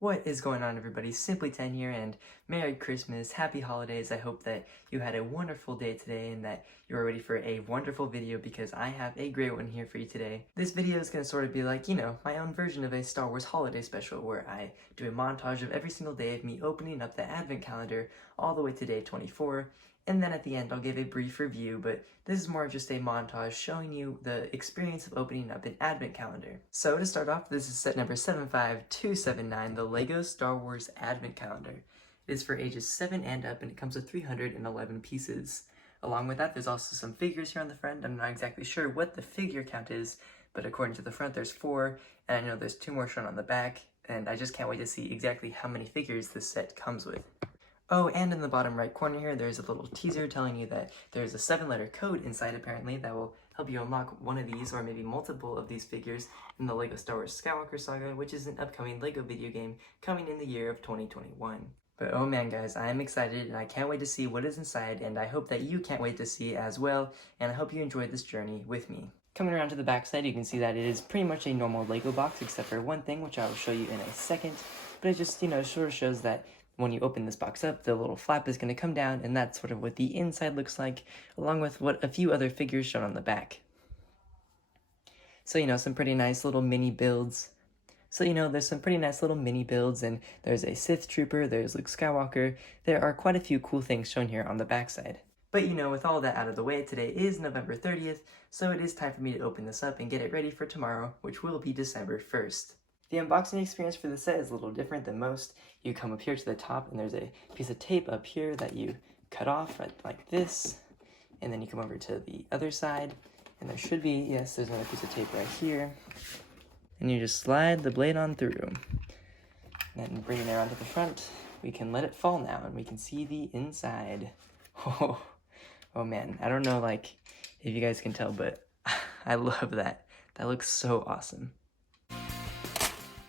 What is going on, everybody? Simply 10 here, and Merry Christmas, Happy Holidays. I hope that you had a wonderful day today and that you are ready for a wonderful video because I have a great one here for you today. This video is going to sort of be like, my own version of a Star Wars holiday special where I do a montage of every single day of me opening up the advent calendar all the way to day 24. And then at the end, I'll give a brief review, but this is more just a montage showing you the experience of opening up an advent calendar. So to start off, this is set number 75279, the LEGO Star Wars Advent Calendar. It is for ages 7 and up, and it comes with 311 pieces. Along with that, there's also some figures here on the front. I'm not exactly sure what the figure count is, but according to the front, there's 4, and I know there's 2 more shown on the back, and I just can't wait to see exactly how many figures this set comes with. Oh, and in the bottom right corner here, there's a little teaser telling you that there's a 7-letter code inside, apparently, that will help you unlock one of these, or maybe multiple of these figures, in the LEGO Star Wars Skywalker Saga, which is an upcoming LEGO video game coming in the year of 2021. But oh man, guys, I am excited, and I can't wait to see what is inside, and I hope that you can't wait to see as well, and I hope you enjoyed this journey with me. Coming around to the back side, you can see that it is pretty much a normal LEGO box, except for one thing, which I will show you in a second, but it just, sort of shows that when you open this box up, the little flap is going to come down, and that's sort of what the inside looks like, along with what a few other figures shown on the back. So, some pretty nice little mini builds. There's some pretty nice little mini builds, and there's a Sith Trooper, there's Luke Skywalker. There are quite a few cool things shown here on the backside. But with all that out of the way, today is November 30th, so it is time for me to open this up and get it ready for tomorrow, which will be December 1st. The unboxing experience for the set is a little different than most. You come up here to the top, and there's a piece of tape up here that you cut off like this, and then you come over to the other side, and there should be, yes, there's another piece of tape right here, and you just slide the blade on through, and then bring it around to the front. We can let it fall now, and we can see the inside. Oh man, I don't know if you guys can tell, but I love that. That looks so awesome.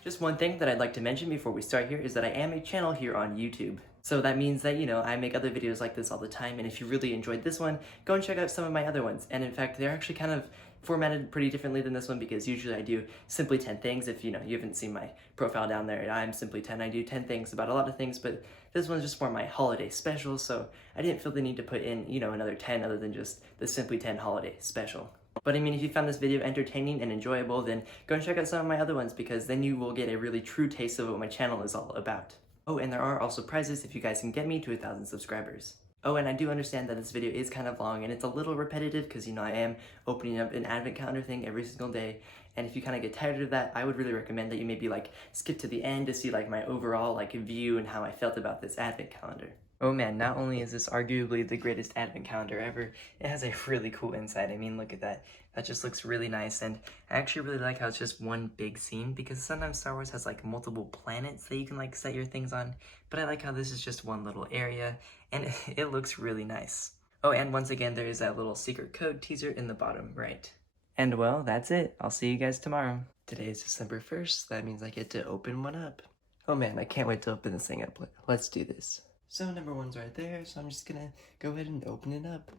Just one thing that I'd like to mention before we start here is that I am a channel here on YouTube. So that means that, I make other videos like this all the time, and if you really enjoyed this one, go and check out some of my other ones. And in fact, they're actually kind of formatted pretty differently than this one, because usually I do Simply 10 things. If you haven't seen my profile down there, I'm Simply 10. I do 10 things about a lot of things, but this one's just more my holiday special, so I didn't feel the need to put in, another 10 other than just the Simply 10 holiday special. But if you found this video entertaining and enjoyable, then go and check out some of my other ones, because then you will get a really true taste of what my channel is all about. Oh, and there are also prizes if you guys can get me to 1,000 subscribers. Oh, and I do understand that this video is kind of long, and it's a little repetitive, because, I am opening up an advent calendar thing every single day, and if you kind of get tired of that, I would really recommend that you maybe, skip to the end to see, my overall, view and how I felt about this advent calendar. Oh man, not only is this arguably the greatest advent calendar ever, it has a really cool inside. Look at that. That just looks really nice, and I actually really like how it's just one big scene, because sometimes Star Wars has multiple planets that you can set your things on, but I like how this is just one little area, and it looks really nice. Oh, and once again, there is that little secret code teaser in the bottom right. And well, that's it. I'll see you guys tomorrow. Today is December 1st, that means I get to open one up. Oh man, I can't wait to open this thing up. Let's do this. So number 1's right there, so I'm just gonna go ahead and open it up.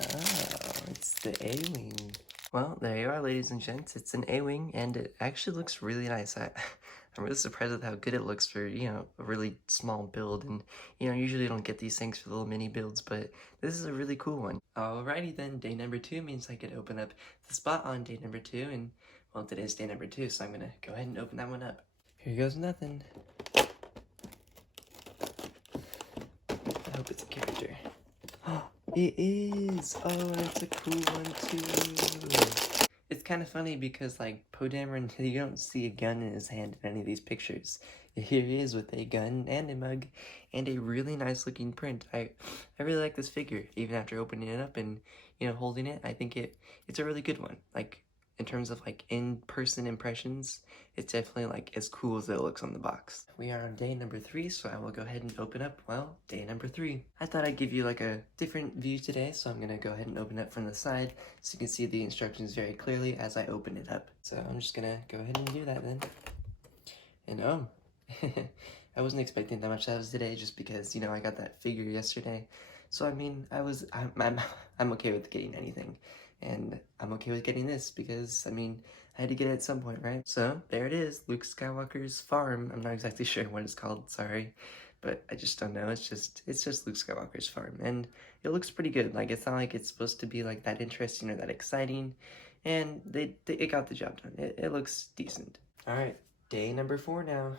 Oh, it's the A-Wing. Well, there you are, ladies and gents. It's an A-Wing, and it actually looks really nice. I'm really surprised with how good it looks for, a really small build, and, usually you don't get these things for little mini builds, but this is a really cool one. Alrighty then, day number 2 means I could open up the spot on day number 2, and, well, today's day number 2, so I'm gonna go ahead and open that one up. Here goes nothing. I hope it's a character. It is! Oh, it's a cool one too! It's kind of funny because, Poe Dameron, you don't see a gun in his hand in any of these pictures. Here he is with a gun and a mug and a really nice looking print. I really like this figure, even after opening it up and, holding it. I think it's a really good one. In terms of, in-person impressions, it's definitely, as cool as it looks on the box. We are on day number 3, so I will go ahead and open up, well, day number 3. I thought I'd give you, a different view today, so I'm gonna go ahead and open up from the side so you can see the instructions very clearly as I open it up. So I'm just gonna go ahead and do that then. And I wasn't expecting that much out of today just because, I got that figure yesterday. So I mean, I'm okay with getting anything, and I'm okay with getting this because I mean, I had to get it at some point, right? So there it is, Luke Skywalker's farm. I'm not exactly sure what it's called, sorry, but I just don't know. It's just Luke Skywalker's farm, and it looks pretty good. Like it's not like it's supposed to be like that interesting or that exciting, and it got the job done. It looks decent. All right, day number 4 now.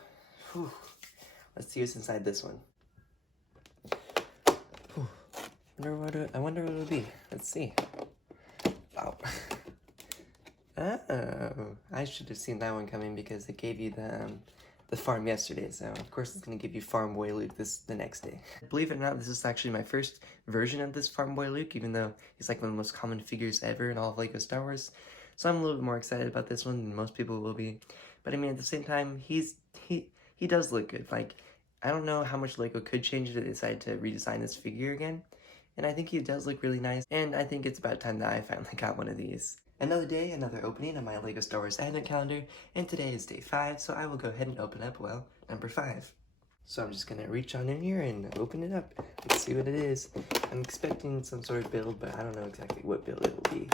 Whew. Let's see what's inside this one. Whew. I wonder what it'll be. Let's see. Wow. Oh, I should have seen that one coming because it gave you the farm yesterday. So of course it's gonna give you Farm Boy Luke the next day. Believe it or not, this is actually my first version of this Farm Boy Luke, even though he's like one of the most common figures ever in all of Lego Star Wars. So I'm a little bit more excited about this one than most people will be. But I mean, at the same time, he does look good. Like, I don't know how much Lego could change if they decide to redesign this figure again. And I think he does look really nice. And I think it's about time that I finally got one of these. Another day, another opening on my Lego Star Wars Advent calendar, and today is day 5, so I will go ahead and open up, well, number 5. So I'm just gonna reach on in here and open it up. Let's see what it is. I'm expecting some sort of build, but I don't know exactly what build it will be.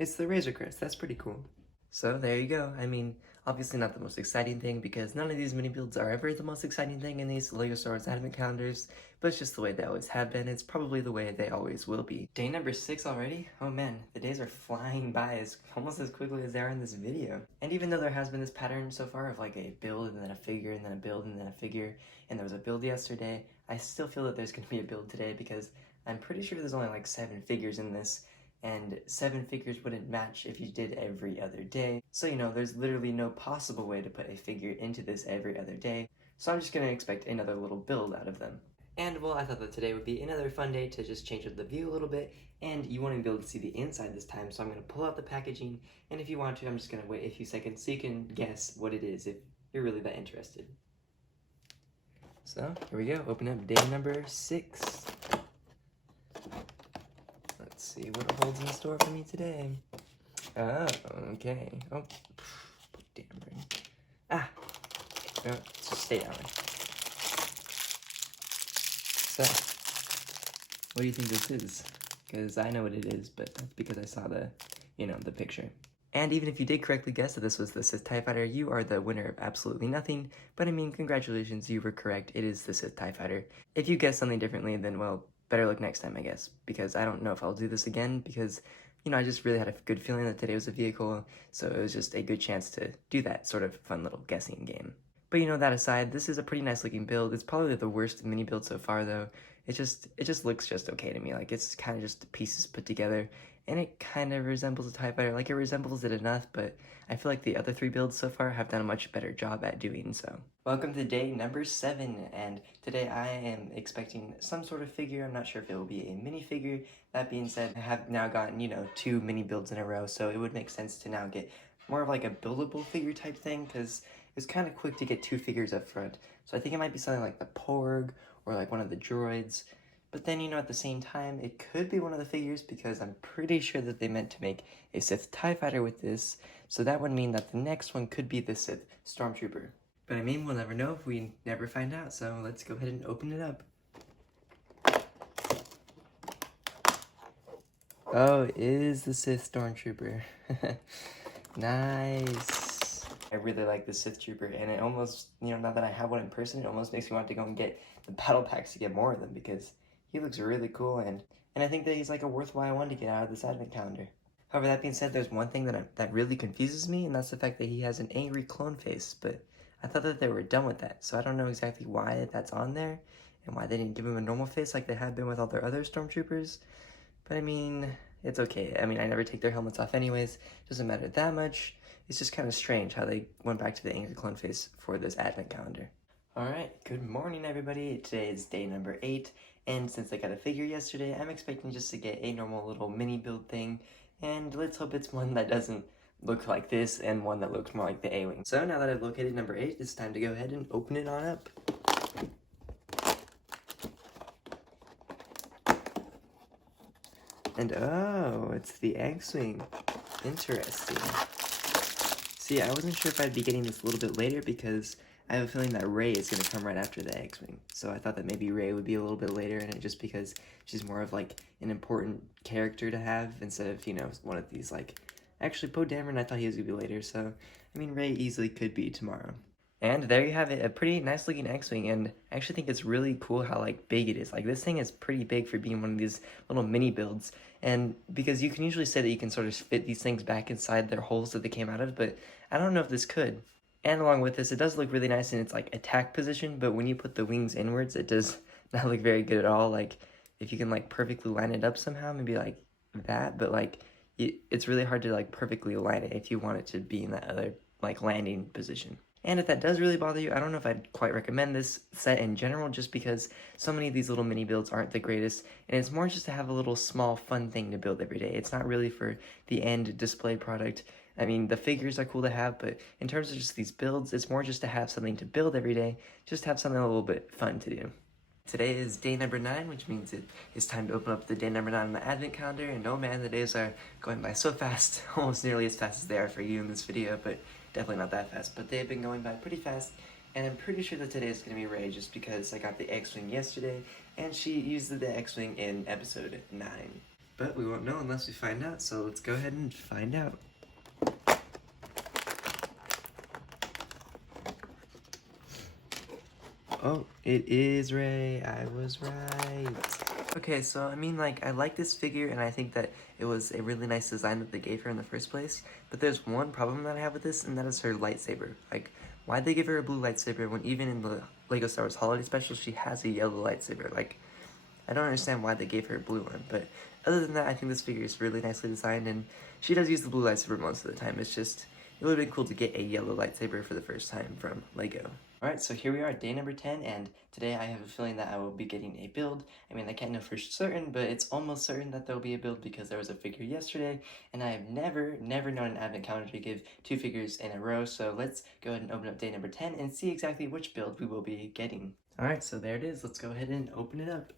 It's the Razor Crest, that's pretty cool. So there you go. I mean, obviously not the most exciting thing because none of these mini builds are ever the most exciting thing in these Lego Star Wars Advent calendars, but it's just the way they always have been. It's probably the way they always will be. Day number 6 already? Oh man, the days are flying by almost as quickly as they are in this video. And even though there has been this pattern so far of like a build and then a figure and then a build and then a figure, and there was a build yesterday, I still feel that there's going to be a build today because I'm pretty sure there's only like 7 figures in this, and 7 figures wouldn't match if you did every other day. So, you know, there's literally no possible way to put a figure into this every other day. So I'm just gonna expect another little build out of them. And well, I thought that today would be another fun day to just change up the view a little bit, and you want to be able to see the inside this time, so I'm gonna pull out the packaging, and if you want to, I'm just gonna wait a few seconds so you can guess what it is if you're really that interested. So, here we go, open up day number 6. Let's see what it holds in store for me today. Oh, okay. Oh, damn ring. Ah! No, just stay down. So, what do you think this is? Because I know what it is, but that's because I saw the picture. And even if you did correctly guess that this was the Sith TIE Fighter, you are the winner of absolutely nothing. But I mean, congratulations, you were correct. It is the Sith TIE Fighter. If you guessed something differently, then, well, better luck next time, I guess. Because I don't know if I'll do this again, because, you know, I just really had a good feeling that today was a vehicle, so it was just a good chance to do that sort of fun little guessing game. But you know, that aside, this is a pretty nice looking build. It's probably the worst mini build so far, though. It just looks just okay to me. Like, it's kind of just pieces put together, and it kind of resembles a TIE Fighter. Like, it resembles it enough, but I feel like the other 3 builds so far have done a much better job at doing so. Welcome to day number 7, and today I am expecting some sort of figure. I'm not sure if it will be a minifigure. That being said, I have now gotten, you know, 2 mini builds in a row, so it would make sense to now get more of like a buildable figure type thing, because it's kind of quick to get 2 figures up front. So I think it might be something like the Porg, or like one of the droids. But then, you know, at the same time, it could be one of the figures because I'm pretty sure that they meant to make a Sith TIE Fighter with this. So that would mean that the next one could be the Sith Stormtrooper. But I mean, we'll never know if we never find out. So let's go ahead and open it up. Oh, it is the Sith Stormtrooper. Nice. I really like the Sith Trooper, and it almost, you know, now that I have one in person, it almost makes me want to go and get the battle packs to get more of them, because he looks really cool, and I think that he's like a worthwhile one to get out of this advent calendar. However, that being said, there's one thing that really confuses me, and that's the fact that he has an angry clone face, but I thought that they were done with that, so I don't know exactly why that's on there, and why they didn't give him a normal face like they had been with all their other Stormtroopers. But I mean, it's okay. I mean, I never take their helmets off anyways. Doesn't matter that much. It's just kind of strange how they went back to the angry clone face for this advent calendar. Alright, good morning everybody. Today is day number 8, and since I got a figure yesterday, I'm expecting just to get a normal little mini build thing, and let's hope it's one that doesn't look like this and one that looks more like the A-Wing. So now that I've located number 8, it's time to go ahead and open it on up. And oh, it's the X-Wing. Interesting. See, I wasn't sure if I'd be getting this a little bit later because I have a feeling that Rey is going to come right after the X-Wing. So I thought that maybe Rey would be a little bit later in it just because she's more of like an important character to have instead of, you know, one of these like... Actually, Poe Dameron, I thought he was going to be later, so I mean, Rey easily could be tomorrow. And there you have it, a pretty nice looking X-Wing, and I actually think it's really cool how like big it is. Like this thing is pretty big for being one of these little mini builds, and because you can usually say that you can sort of fit these things back inside their holes that they came out of, but I don't know if this could. And along with this, it does look really nice in its like attack position, but when you put the wings inwards, it does not look very good at all. Like if you can like perfectly line it up somehow, maybe like that, but like it's really hard to like perfectly align it if you want it to be in that other like landing position. And if that does really bother you, I don't know if I'd quite recommend this set in general just because so many of these little mini builds aren't the greatest, and it's more just to have a little small fun thing to build every day. It's not really for the end display product. I mean, the figures are cool to have, but in terms of just these builds, it's more just to have something to build every day, just have something a little bit fun to do. Today is day number 9, which means it is time to open up the day number 9 on the advent calendar, and oh man, the days are going by so fast, almost nearly as fast as they are for you in this video, but definitely not that fast. But they've been going by pretty fast, and I'm pretty sure that today is going to be Rey just because I got the X-Wing yesterday, and she used the X-Wing in episode 9. But we won't know unless we find out, so let's go ahead and find out. Oh, it is Rey. I was right. Okay, so I mean, like, I like this figure, and I think that it was a really nice design that they gave her in the first place. But there's one problem that I have with this, and that is her lightsaber. Like, why'd they give her a blue lightsaber when even in the LEGO Star Wars Holiday Special, she has a yellow lightsaber? Like, I don't understand why they gave her a blue one. But other than that, I think this figure is really nicely designed, and she does use the blue lightsaber most of the time. It's just, it would have been cool to get a yellow lightsaber for the first time from LEGO. Alright, so here we are, day number 10, and today I have a feeling that I will be getting a build. I mean, I can't know for certain, but it's almost certain that there will be a build because there was a figure yesterday, and I have never known an advent calendar to give 2 figures in a row, so let's go ahead and open up day number 10 and see exactly which build we will be getting. Alright, so there it is. Let's go ahead and open it up.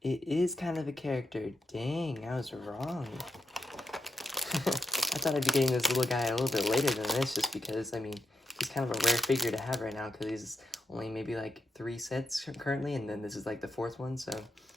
It is kind of a character. Dang, I was wrong. I thought I'd be getting this little guy a little bit later than this just because, I mean, he's kind of a rare figure to have right now because he's only maybe like 3 sets currently, and then this is like the 4th one, so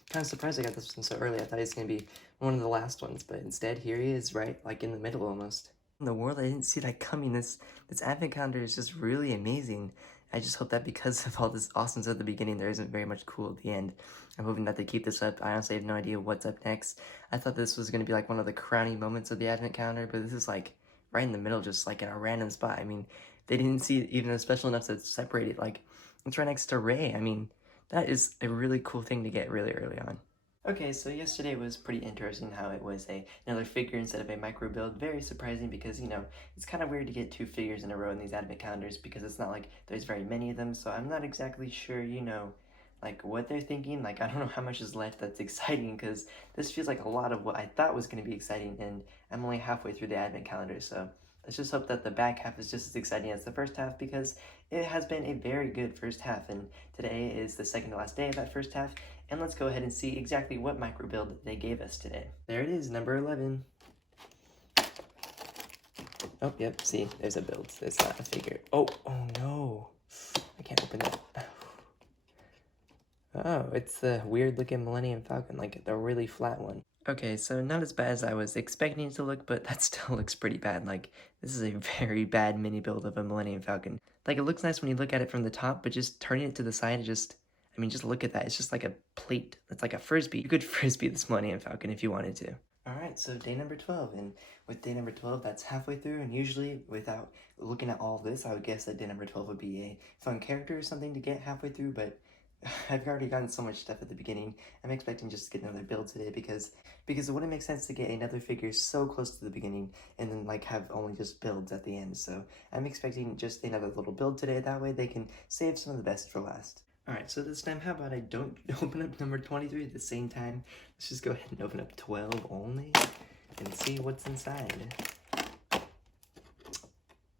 kind of surprised I got this one so early. I thought he was going to be one of the last ones, but instead here he is right like in the middle almost. In the world, I didn't see that coming. This advent calendar is just really amazing. I just hope that because of all this awesomeness at the beginning, there isn't very much cool at the end. I'm hoping that they keep this up. I honestly have no idea what's up next. I thought this was going to be like one of the crowning moments of the advent calendar, but this is like right in the middle, just like in a random spot. I mean, they didn't see even a special enough to separate it. Like, it's right next to Rey. I mean, that is a really cool thing to get really early on. Okay, so yesterday was pretty interesting how it was another figure instead of a micro build. Very surprising because, you know, it's kind of weird to get 2 figures in a row in these advent calendars because it's not like there's very many of them, so I'm not exactly sure, you know, like what they're thinking. Like, I don't know how much is left that's exciting because this feels like a lot of what I thought was going to be exciting, and I'm only halfway through the advent calendar, so let's just hope that the back half is just as exciting as the first half because it has been a very good first half, and today is the second to last day of that first half, and let's go ahead and see exactly what micro build they gave us today. There it is, number 11. Oh, yep, see, there's a build. It's not a figure. Oh no. I can't open that. Oh, it's the weird looking Millennium Falcon, like the really flat one. Okay, so not as bad as I was expecting it to look, but that still looks pretty bad. Like, this is a very bad mini build of a Millennium Falcon. Like, it looks nice when you look at it from the top, but just turning it to the side, I mean, just look at that. It's just like a plate. It's like a Frisbee. You could Frisbee this Millennium Falcon if you wanted to. Alright, so day number 12, and with day number 12, that's halfway through, and usually, without looking at all of this, I would guess that day number 12 would be a fun character or something to get halfway through, but I've already gotten so much stuff at the beginning. I'm expecting just to get another build today because it wouldn't make sense to get another figure so close to the beginning and then like have only just builds at the end. So I'm expecting just another little build today. That way they can save some of the best for last. Alright, so this time how about I don't open up number 23 at the same time. Let's just go ahead and open up 12 only and see what's inside.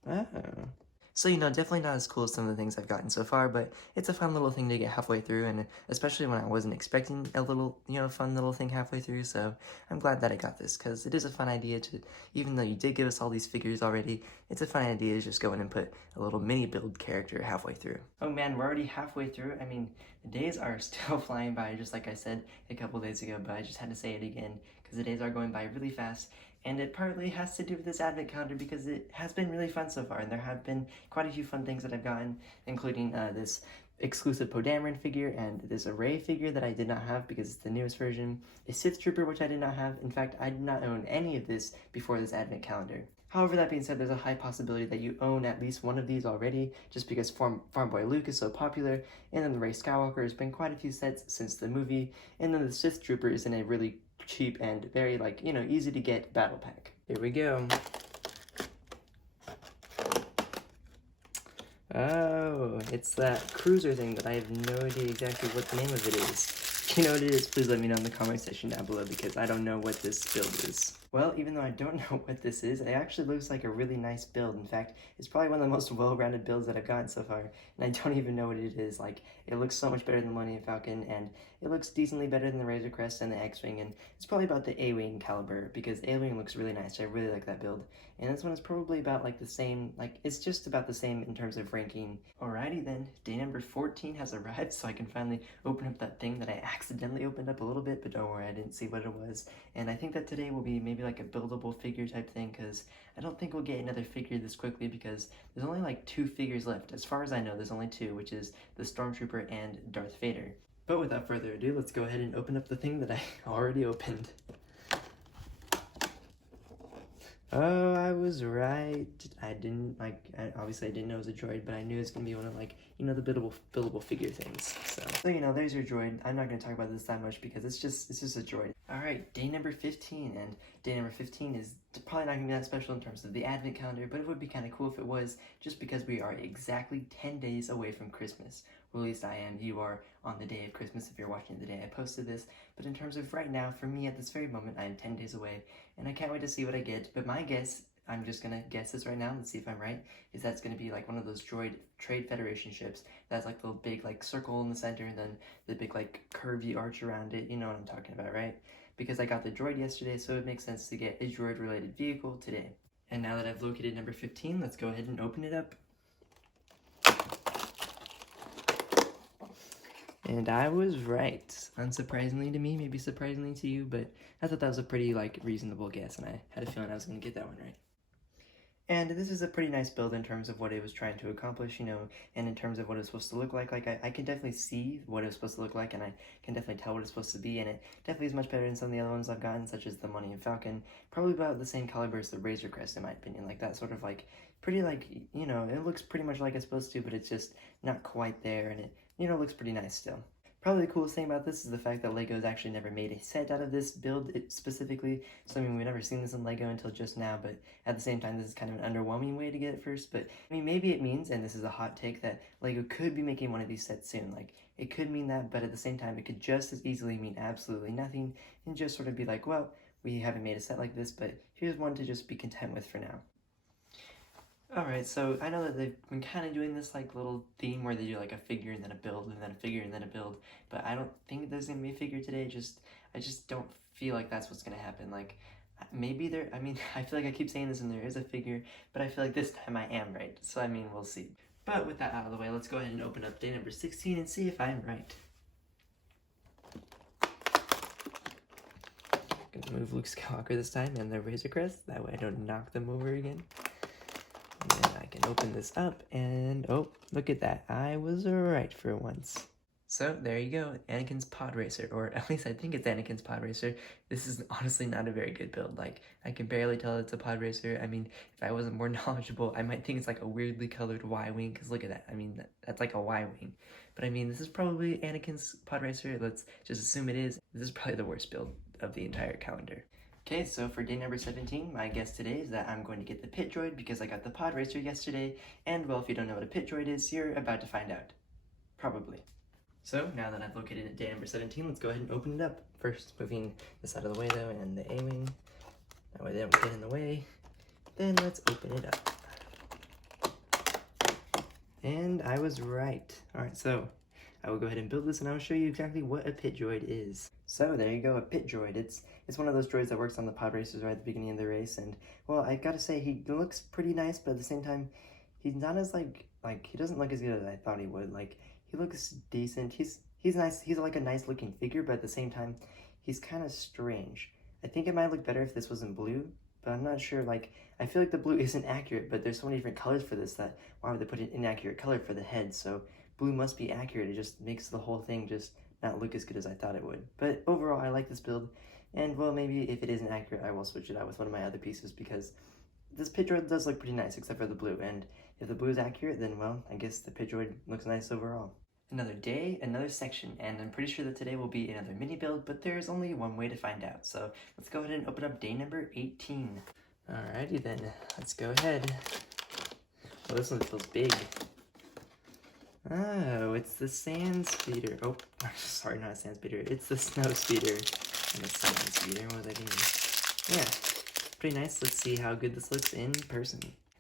Oh. So, definitely not as cool as some of the things I've gotten so far, but it's a fun little thing to get halfway through, and especially when I wasn't expecting a little, fun little thing halfway through, so I'm glad that I got this, because it is a fun idea to, even though you did give us all these figures already, it's a fun idea to just go in and put a little mini build character halfway through. Oh man, we're already halfway through. I mean, the days are still flying by, just like I said a couple days ago, but I just had to say it again, because the days are going by really fast. And it partly has to do with this advent calendar because it has been really fun so far, and there have been quite a few fun things that I've gotten, including this exclusive Podameron figure and this Array figure that I did not have because it's the newest version, a Sith Trooper which I did not have. In fact, I did not own any of this before this advent calendar. However, that being said, there's a high possibility that you own at least one of these already, just because Farm Boy Luke is so popular, and then the Rey Skywalker has been quite a few sets since the movie, and then the Sith Trooper is in a really cheap and very, easy to get battle pack. Here we go. Oh, it's that cruiser thing that I have no idea exactly what the name of it is. If you know what it is, please let me know in the comment section down below because I don't know what this build is. Well, even though I don't know what this is, it actually looks like a really nice build. In fact, it's probably one of the most well-rounded builds that I've gotten so far, and I don't even know what it is. Like, it looks so much better than the Millennium Falcon, and it looks decently better than the Razor Crest and the X-Wing, and it's probably about the A-Wing caliber, because A-Wing looks really nice. I really like that build. And this one is probably about the same, it's just about the same in terms of ranking. Alrighty then, day number 14 has arrived, so I can finally open up that thing that I accidentally opened up a little bit, but don't worry, I didn't see what it was. And I think that today will be maybe like a buildable figure type thing, because I don't think we'll get another figure this quickly, because there's only 2 figures left. As far as I know, there's only 2, which is the Stormtrooper and Darth Vader. But without further ado, let's go ahead and open up the thing that I already opened. Oh, I was right. I didn't, obviously I didn't know it was a droid, but I knew it was going to be one of, the buildable figure things. So, there's your droid. I'm not going to talk about this that much because it's just a droid. Alright, day number 15, and day number 15 is probably not going to be that special in terms of the advent calendar, but it would be kind of cool if it was, just because we are exactly 10 days away from Christmas. Well, at least I am. You are on the day of Christmas if you're watching the day I posted this, but in terms of right now, for me at this very moment, I am 10 days away, and I can't wait to see what I get, but my guess, I'm just gonna guess this right now, let's see if I'm right, is that's gonna be one of those droid Trade Federation ships that's the big circle in the center and then the big curvy arch around it. You know what I'm talking about, right? Because I got the droid yesterday, so it makes sense to get a droid related vehicle today. And now that I've located number 15, let's go ahead and open it up. And I was right. Unsurprisingly to me, maybe surprisingly to you, but I thought that was a pretty reasonable guess, and I had a feeling I was going to get that one right. And this is a pretty nice build in terms of what it was trying to accomplish, and in terms of what it's supposed to look like. I can definitely see what it's supposed to look like, and I can definitely tell what it's supposed to be, and it definitely is much better than some of the other ones I've gotten, such as the Millennium Falcon. Probably about the same caliber as the Razor Crest, in my opinion. That sort of pretty it looks pretty much like it's supposed to, but it's just not quite there, and it, looks pretty nice still. Probably the coolest thing about this is the fact that LEGO's actually never made a set out of this build specifically. So, we've never seen this in LEGO until just now, but at the same time, this is kind of an underwhelming way to get it first. But, maybe it means, and this is a hot take, that LEGO could be making one of these sets soon. It could mean that, but at the same time, it could just as easily mean absolutely nothing and just sort of be well, we haven't made a set like this, but here's one to just be content with for now. Alright, so I know that they've been kind of doing this little theme where they do a figure and then a build and then a figure and then a build, but I don't think there's going to be a figure today. I just don't feel like that's what's going to happen. Maybe there, I feel like I keep saying this and there is a figure, but I feel like this time I am right, so we'll see. But with that out of the way, let's go ahead and open up day number 16 and see if I'm right. Gonna move Luke Skywalker this time and the Razor Crest, that way I don't knock them over again. And then I can open this up, and oh, look at that. I was right for once. So, there you go, Anakin's Pod Racer, or at least I think it's Anakin's Pod Racer. This is honestly not a very good build. I can barely tell it's a Pod Racer. If I wasn't more knowledgeable, I might think it's a weirdly colored Y-Wing, because look at that. That's a Y-Wing. But this is probably Anakin's Pod Racer. Let's just assume it is. This is probably the worst build of the entire calendar. Okay, so for day number 17, my guess today is that I'm going to get the Pit Droid because I got the Pod Racer yesterday, and well, if you don't know what a Pit Droid is, you're about to find out. Probably. So, now that I've located day number 17, let's go ahead and open it up. First, moving this out of the way though, and the A-Wing. That way they don't get in the way. Then let's open it up. And I was right. Alright, so I will go ahead and build this and I will show you exactly what a pit droid is. So there you go, a pit droid. It's one of those droids that works on the pod racers right at the beginning of the race, and well, I gotta say he looks pretty nice, but at the same time, he's not as like he doesn't look as good as I thought he would. Like, he looks decent. He's nice. He's like a nice looking figure, but at the same time, he's kind of strange. I think it might look better if this was in blue, but I'm not sure. Like, I feel like the blue isn't accurate, but there's so many different colors for this that why would they put an inaccurate color for the head? So blue must be accurate. It just makes the whole thing just not look as good as I thought it would. But overall, I like this build, and well, maybe if it isn't accurate, I will switch it out with one of my other pieces, because this pit droid does look pretty nice, except for the blue, and if the blue is accurate, then well, I guess the pit droid looks nice overall. Another day, another section, and I'm pretty sure that today will be another mini build, but there's only one way to find out, so let's go ahead and open up day number 18. Alrighty then, let's go ahead. Oh, this one feels big. Oh, it's the sand speeder. Oh, sorry, not a sand speeder. It's the snow speeder. And the sand speeder, what was I doing? Yeah, pretty nice. Let's see how good this looks in person.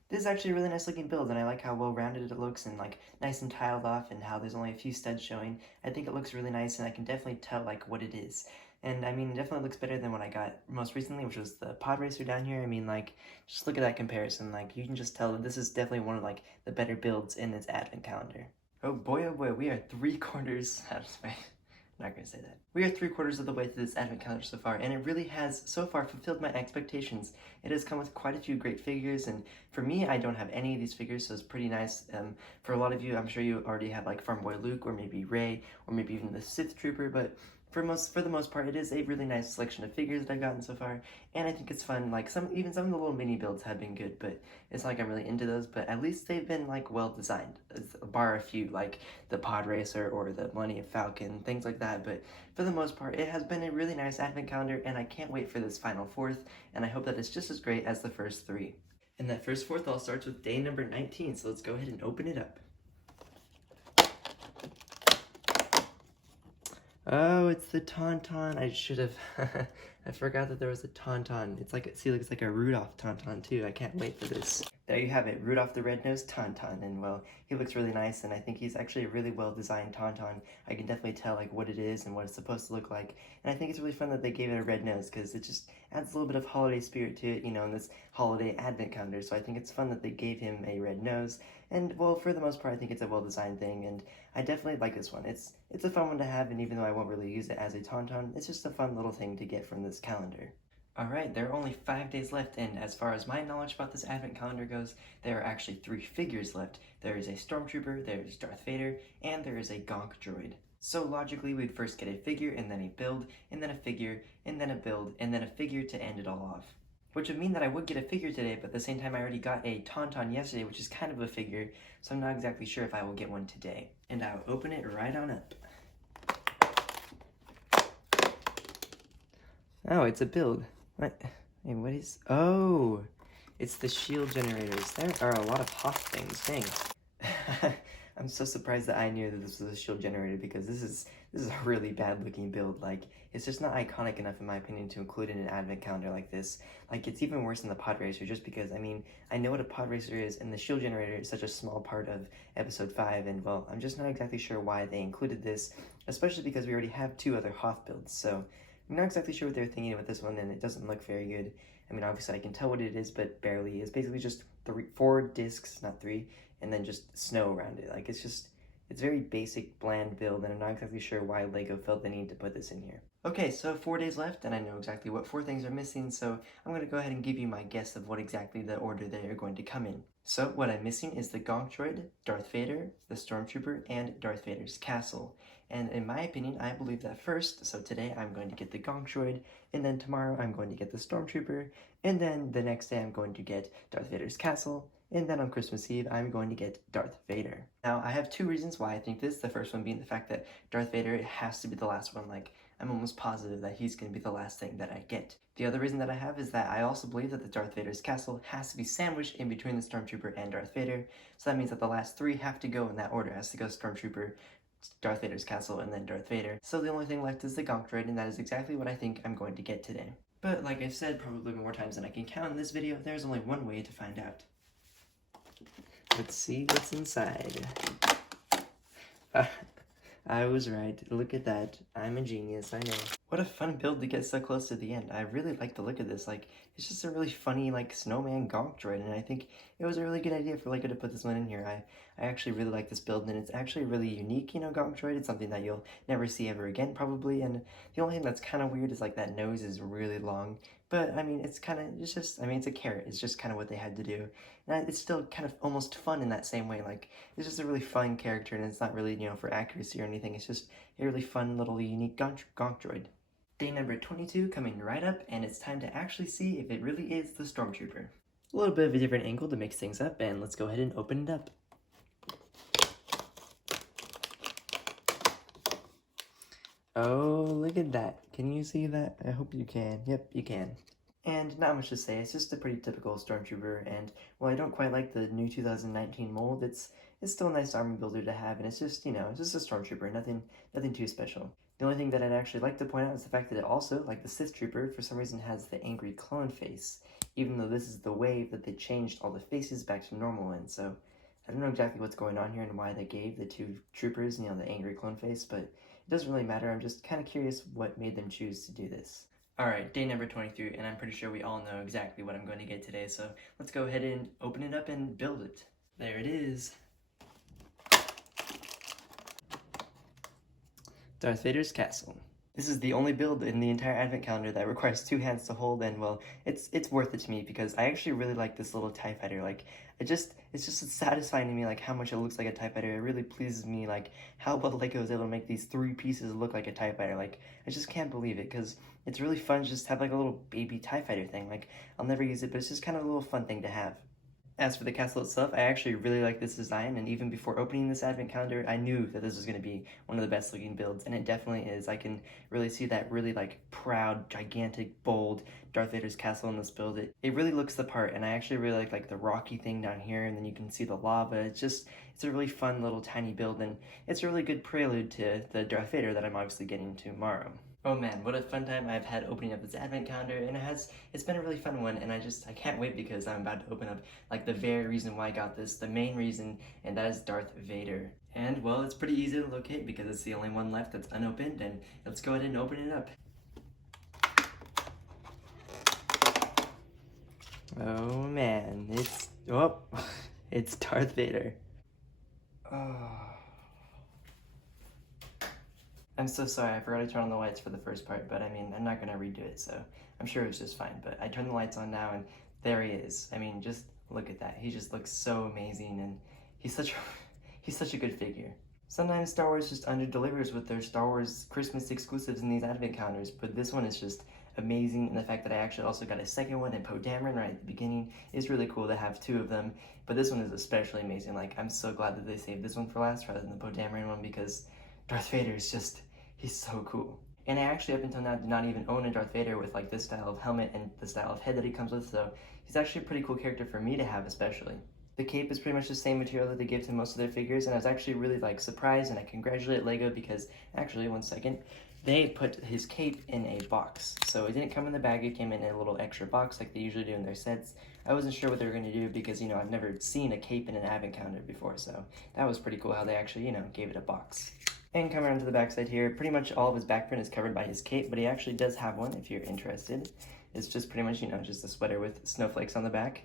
This is actually a really nice looking build, and I like how well rounded it looks and like nice and tiled off, and how there's only a few studs showing. I think it looks really nice, and I can definitely tell like what it is. And I mean, it definitely looks better than what I got most recently, which was the pod racer down here. I mean, like, just look at that comparison. Like, you can just tell that this is definitely one of like the better builds in this advent calendar. Oh boy, we are 3/4 out of my... I'm not gonna say that. We are 3/4 of the way through this advent calendar so far, and it really has so far fulfilled my expectations. It has come with quite a few great figures, and for me, I don't have any of these figures, so it's pretty nice. For a lot of you, I'm sure you already have like Farm Boy Luke, or maybe Rey, or maybe even the Sith Trooper, but for the most part, it is a really nice selection of figures that I've gotten so far, and I think it's fun. Like, even some of the little mini builds have been good, but it's not like I'm really into those, but at least they've been like well designed, bar a few, like the Pod Racer or the Millennium Falcon, things like that. But for the most part, it has been a really nice advent calendar, and I can't wait for this final fourth, and I hope that it's just as great as the first three. And that first fourth all starts with day number 19, so let's go ahead and open it up. Oh, it's the Tauntaun. I should have... I forgot that there was a Tauntaun. It's like, see, it's like a Rudolph Tauntaun too. I can't wait for this. There you have it, Rudolph the Red-Nosed Tauntaun. And well, he looks really nice, and I think he's actually a really well-designed Tauntaun. I can definitely tell like what it is and what it's supposed to look like. And I think it's really fun that they gave it a red nose, because it just adds a little bit of holiday spirit to it, you know, in this holiday advent calendar. So I think it's fun that they gave him a red nose. And well, for the most part, I think it's a well-designed thing, and I definitely like this one. It's a fun one to have, and even though I won't really use it as a Tauntaun, it's just a fun little thing to get from this calendar. Alright, there are only 5 days left, and as far as my knowledge about this advent calendar goes, there are actually 3 figures left. There is a Stormtrooper, there is Darth Vader, and there is a Gonk droid. So logically, we'd first get a figure, and then a build, and then a figure, and then a build, and then a figure to end it all off. Which would mean that I would get a figure today, but at the same time I already got a Tauntaun yesterday, which is kind of a figure, so I'm not exactly sure if I will get one today. And I'll open it right on up. Oh, it's a build. What? Hey, what is... Oh! It's the shield generators. There are a lot of Hoth things. Dang. I'm so surprised that I knew that this was a shield generator, because this is a really bad looking build. Like, it's just not iconic enough in my opinion to include in an advent calendar like this. Like, it's even worse than the pod racer, just because, I mean, I know what a pod racer is, and the shield generator is such a small part of episode 5, and well, I'm just not exactly sure why they included this, especially because we already have 2 other Hoth builds, so I'm not exactly sure what they're thinking with this one, and it doesn't look very good. I mean, obviously I can tell what it is, but barely. It's basically just 4 discs, not 3, and then just snow around it. Like, it's very basic, bland build, and I'm not exactly sure why LEGO felt the need to put this in here. Okay, so 4 days left, and I know exactly what 4 things are missing, so I'm going to go ahead and give you my guess of what exactly the order they are going to come in. So what I'm missing is the Gonk droid, Darth Vader, the Stormtrooper, and Darth Vader's castle. And in my opinion, I believe that first, so today I'm going to get the Gonk droid, and then tomorrow I'm going to get the Stormtrooper, and then the next day I'm going to get Darth Vader's castle, and then on Christmas Eve, I'm going to get Darth Vader. Now, I have 2 reasons why I think this. The first one being the fact that Darth Vader has to be the last one. Like, I'm almost positive that he's going to be the last thing that I get. The other reason that I have is that I also believe that the Darth Vader's castle has to be sandwiched in between the Stormtrooper and Darth Vader. So that means that the last 3 have to go in that order. It has to go Stormtrooper, Darth Vader's castle, and then Darth Vader. So the only thing left is the Gonk droid, and that is exactly what I think I'm going to get today. But like I've said probably more times than I can count in this video, there's only one way to find out. Let's see what's inside. I was right. Look at that. I'm a genius, I know. What a fun build to get so close to the end. I really like the look of this. Like, it's just a really funny, like, snowman gonk droid, and I think it was a really good idea for Lego to put this one in here. I actually really like this build, and it's actually really unique, you know, gonk droid. It's something that you'll never see ever again, probably, and the only thing that's kind of weird is, like, that nose is really long. But, I mean, it's kind of, it's just, I mean, it's a carrot. It's just kind of what they had to do. And it's still kind of almost fun in that same way. Like, it's just a really fun character, and it's not really, you know, for accuracy or anything. It's just a really fun little unique gonk droid. Day number 22 coming right up, and it's time to actually see if it really is the Stormtrooper. A little bit of a different angle to mix things up, and let's go ahead and open it up. Oh, look at that. Can you see that? I hope you can. Yep, you can. And not much to say, it's just a pretty typical Stormtrooper, and while I don't quite like the new 2019 mold, it's still a nice army builder to have, and it's just, you know, it's just a Stormtrooper, nothing too special. The only thing that I'd actually like to point out is the fact that it also, like the Sith Trooper, for some reason has the angry clone face, even though this is the wave that they changed all the faces back to normal in, so I don't know exactly what's going on here and why they gave the two troopers, you know, the angry clone face, but it doesn't really matter. I'm just kind of curious what made them choose to do this. Alright, day number 23, and I'm pretty sure we all know exactly what I'm going to get today, so let's go ahead and open it up and build it. There it is. Darth Vader's castle. This is the only build in the entire advent calendar that requires two hands to hold, and well, it's worth it to me because I actually really like this little TIE fighter. Like, it's just satisfying to me, like how much it looks like a TIE fighter. It really pleases me, like how well Lego is able to make these three pieces look like a TIE fighter. Like, I just can't believe it because it's really fun to just have like a little baby TIE fighter thing. Like, I'll never use it, but it's just kind of a little fun thing to have. As for the castle itself, I actually really like this design, and even before opening this advent calendar, I knew that this was going to be one of the best looking builds, and it definitely is. I can really see that really like proud, gigantic, bold Darth Vader's castle in this build. It really looks the part, and I actually really like the rocky thing down here, and then you can see the lava. It's a really fun little tiny build, and it's a really good prelude to the Darth Vader that I'm obviously getting tomorrow. Oh man, what a fun time I've had opening up this advent calendar, and it's been a really fun one, and I can't wait because I'm about to open up like the very reason why I got this, the main reason, and that is Darth Vader. And well, it's pretty easy to locate because it's the only one left that's unopened, and let's go ahead and open it up. Oh man, it's Darth Vader. Oh. I'm so sorry, I forgot to turn on the lights for the first part, but I mean, I'm not gonna redo it, so I'm sure it's just fine. But I turned the lights on now, and there he is. I mean, just look at that. He just looks so amazing, and he's such a good figure. Sometimes Star Wars just under-delivers with their Star Wars Christmas exclusives in these advent calendars, but this one is just amazing, and the fact that I actually also got a second one in Poe Dameron right at the beginning is really cool to have two of them, but this one is especially amazing. Like, I'm so glad that they saved this one for last rather than the Poe Dameron one because Darth Vader is just, he's so cool. And I actually, up until now, did not even own a Darth Vader with like this style of helmet and the style of head that he comes with, so he's actually a pretty cool character for me to have especially. The cape is pretty much the same material that they give to most of their figures, and I was actually really like surprised, and I congratulate Lego because, actually, one second, they put his cape in a box. So it didn't come in the bag, it came in a little extra box like they usually do in their sets. I wasn't sure what they were going to do because, you know, I've never seen a cape in an advent calendar before, so that was pretty cool how they actually, you know, gave it a box. And coming around to the backside here, pretty much all of his back print is covered by his cape, but he actually does have one if you're interested. It's just pretty much, you know, just a sweater with snowflakes on the back.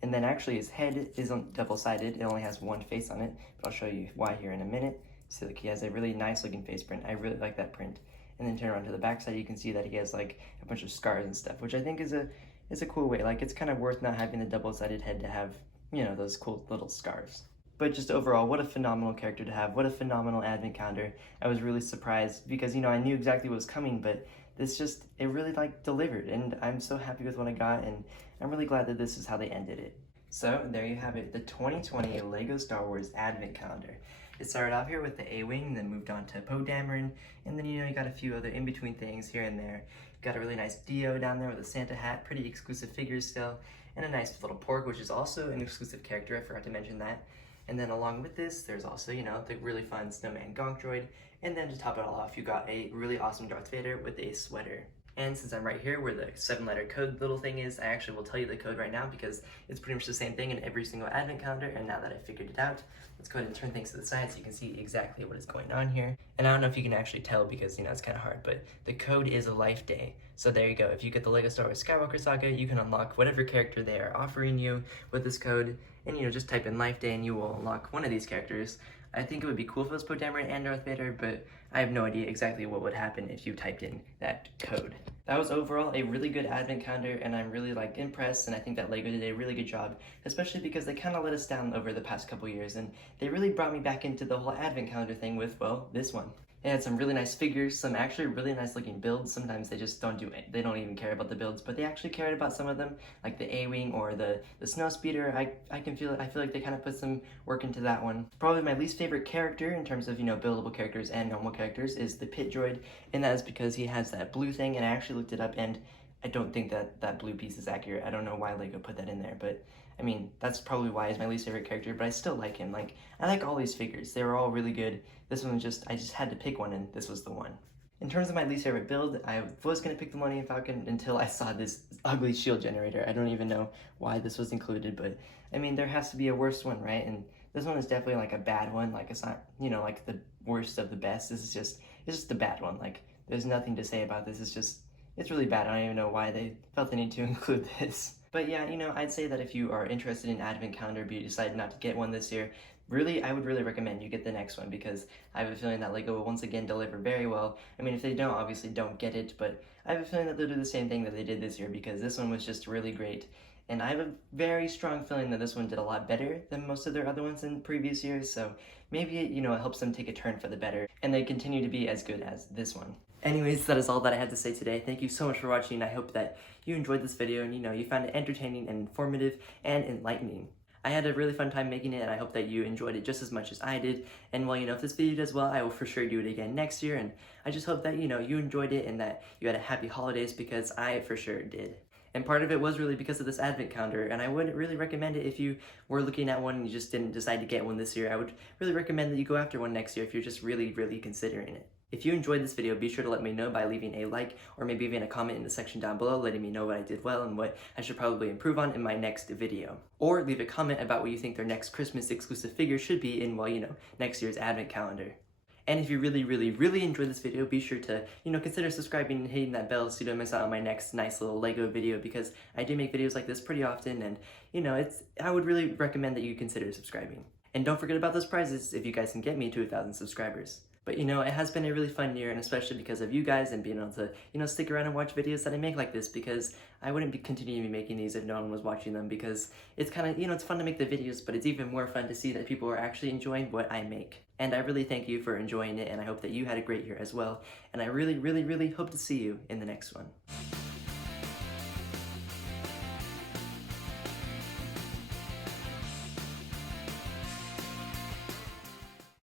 And then actually his head isn't double-sided, it only has one face on it, but I'll show you why here in a minute. So like he has a really nice looking face print, I really like that print. And then turn around to the backside, you can see that he has like a bunch of scars and stuff, which I think is a cool way. Like, it's kind of worth not having the double-sided head to have, you know, those cool little scars. But just overall, what a phenomenal character to have, what a phenomenal advent calendar. I was really surprised because, you know, I knew exactly what was coming, but this just, it really like delivered, and I'm so happy with what I got, and I'm really glad that this is how they ended it. So there you have it, the 2020 LEGO Star Wars Advent Calendar. It started out here with the A-Wing, and then moved on to Poe Dameron, and then, you know, you got a few other in-between things here and there. Got a really nice Dio down there with a Santa hat, pretty exclusive figures still, and a nice little Porg, which is also an exclusive character, I forgot to mention that. And then along with this, there's also, you know, the really fun snowman gonk droid, and then to top it all off, you got a really awesome Darth Vader with a sweater. And since I'm right here where the 7-letter code little thing is, I actually will tell you the code right now because it's pretty much the same thing in every single advent calendar. And now that I figured it out, let's go ahead and turn things to the side so you can see exactly what is going on here. And I don't know if you can actually tell because, you know, it's kind of hard, but the code is a life day. So there you go. If you get the LEGO Star Wars Skywalker Saga, you can unlock whatever character they are offering you with this code. And, you know, just type in life day and you will unlock one of these characters. I think it would be cool if it was Poe Dameron and Darth Vader, but I have no idea exactly what would happen if you typed in that code. That was overall a really good advent calendar, and I'm really impressed, and I think that LEGO did a really good job, especially because they kind of let us down over the past couple years, and they really brought me back into the whole advent calendar thing with, well, this one. It had some really nice figures, some actually really nice looking builds. Sometimes they just don't do it. They don't even care about the builds, but they actually cared about some of them, like the A-Wing or the snow speeder. I feel like they kind of put some work into that one. Probably my least favorite character in terms of, you know, buildable characters and normal characters is the pit droid, and that is because he has that blue thing, and I actually looked it up, and I don't think that blue piece is accurate. I don't know why LEGO put that in there, but I mean, that's probably why he's my least favorite character, but I still like him. Like, I like all these figures. They were all really good. This one was I just had to pick one, and this was the one. In terms of my least favorite build, I was going to pick the Millennium Falcon until I saw this ugly shield generator. I don't even know why this was included, but I mean, there has to be a worse one, right? And this one is definitely like a bad one. Like, it's not, you know, like the worst of the best. It's just a bad one. Like, there's nothing to say about this. It's really bad. I don't even know why they felt the need to include this. But yeah, you know, I'd say that if you are interested in advent calendar but you decided not to get one this year, I would really recommend you get the next one because I have a feeling that LEGO will once again deliver very well. I mean, if they don't, obviously don't get it, but I have a feeling that they'll do the same thing that they did this year because this one was just really great. And I have a very strong feeling that this one did a lot better than most of their other ones in previous years, so maybe, you know, it helps them take a turn for the better, and they continue to be as good as this one. Anyways, that is all that I had to say today. Thank you so much for watching. I hope that you enjoyed this video and, you know, you found it entertaining and informative and enlightening. I had a really fun time making it, and I hope that you enjoyed it just as much as I did. And well, you know, if this video does well, I will for sure do it again next year, and I just hope that, you know, you enjoyed it and that you had a happy holidays because I for sure did. And part of it was really because of this advent calendar, and I would really recommend it if you were looking at one and you just didn't decide to get one this year. I would really recommend that you go after one next year if you're just really, really considering it. If you enjoyed this video, be sure to let me know by leaving a like or maybe even a comment in the section down below letting me know what I did well and what I should probably improve on in my next video. Or leave a comment about what you think their next Christmas exclusive figure should be in, well, you know, next year's advent calendar. And if you really, really, really enjoyed this video, be sure to, you know, consider subscribing and hitting that bell so you don't miss out on my next nice little LEGO video because I do make videos like this pretty often and, you know, I would really recommend that you consider subscribing. And don't forget about those prizes if you guys can get me to 1,000 subscribers. But, you know, it has been a really fun year, and especially because of you guys and being able to, you know, stick around and watch videos that I make like this because I wouldn't be continuing to be making these if no one was watching them because it's kind of, you know, it's fun to make the videos, but it's even more fun to see that people are actually enjoying what I make. And I really thank you for enjoying it, and I hope that you had a great year as well. And I really, really, really hope to see you in the next one.